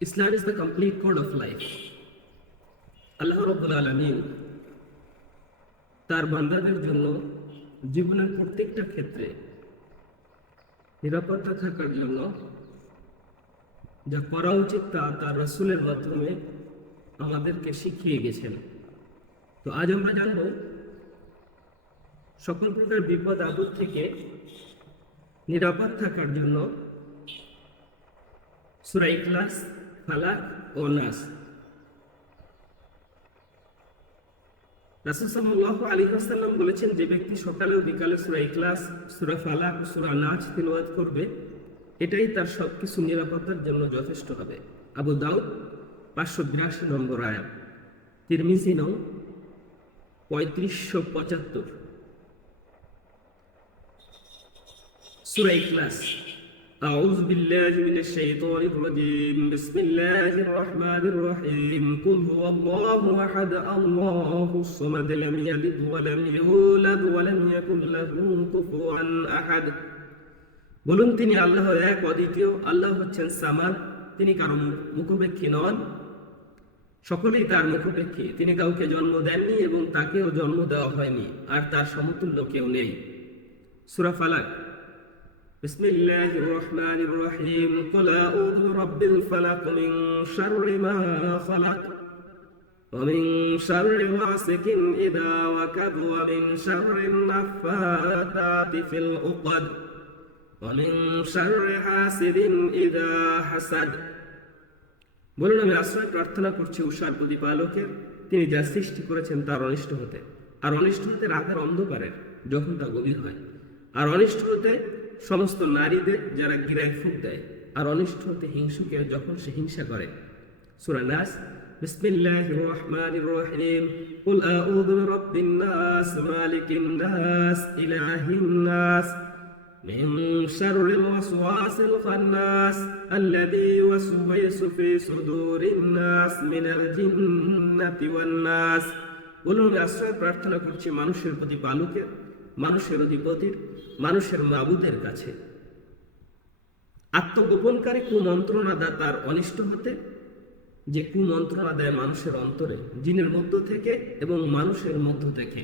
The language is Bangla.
Islam is the complete code of life. আল্লাহ রাব্বুল আলামিন তার বান্দাদের জন্য জীবনের প্রত্যেকটা ক্ষেত্রে নিরাপত্তা থাকার জন্য যা করা উচিত তা তার রাসূলের মাধ্যমে আমাদেরকে শিখিয়ে গেছেন। তো আজ আমরা জানব সকল প্রকার বিপদ আপদ থেকে নিরাপদ থাকার জন্য সূরা ইখলাস, ফালাক ও নাস। রাসূল সাল্লাল্লাহু আলাইহি ওয়াসাল্লাম বলেছেন, যে ব্যক্তি সকালে ও বিকালে সূরা ইখলাস, সূরা ফালাক ও সূরা নাস তিলাওয়াত করবে, এটাই তার সবকিছু নিরাপত্তার জন্য যথেষ্ট হবে। আবু দাউদ 582 নম্বর আয়াত, তিরমিজি নং 3575। সূরা ইখলাস। أعوذ بالله من الشيطان الرجيم بسم الله الرحمن الرحيم قل هو الله أحد الله الصمد لم يلد ولم يولد ولم يكن له كفوا أحد। বলুন, তিনি আল্লাহ এক, অদ্বিতীয়। আল্লাহ হচ্ছেন সামাদ, তিনি কারো মুখাপেক্ষী নন, সকলেই তার মুখাপেক্ষী। তিনি কাউকে জন্ম দেননি এবং তাকেও জন্ম দেওয়া হয়নি, আর তার সমতুল্য কেউ নেই। সূরা ফালাক। بسم الله الرحمن الرحيم قل أعوذ برب الفلق من شر ما خلق ومن شر غاسق إذا وقب ومن شر النفاثات في العقد ومن شر حاسد إذا حسد। বলুন, আমি আশ্রয় প্রার্থনা করছি উষার প্রতিপালকের, তিনি যা সৃষ্টি করেছেন তার অনিষ্ট হতে, আর অনিষ্ট হতে রাতের অন্ধকারের যখন তা গভীর হয়, আর অনিষ্ট হতে সমস্ত নারীদের যারা গিরায় ফুঁক দেয়, আর অনিষ্ট হতে হিংসুকের যখন সে হিংসা করে। সূরা নাস। বিসমিল্লাহির রহমানির রহিম কুল আউযু বিরাব্বিন নাস মালিকিন নাস ইলাহিন নাস মিন শাররিল ওয়াসওয়াসিল খান্নাস আল্লাযী ইউওয়াসওয়িসু ফি সুদুরিন নাস মিনাল জিন্নাতি ওয়ান নাস। বলুন, আমি আশ্রয় প্রার্থনা করছি মানুষের প্রতিপালকের, মানুষের অধিপতির, মানুষের মাবুদের কাছে, আত্মগোপনকারী কুমন্ত্রণা দাতার অনিষ্ট হতে, যে কুমন্ত্রণা দেয় মানুষের অন্তরে, জিনের মধ্য থেকে এবং মানুষের মধ্য থেকে।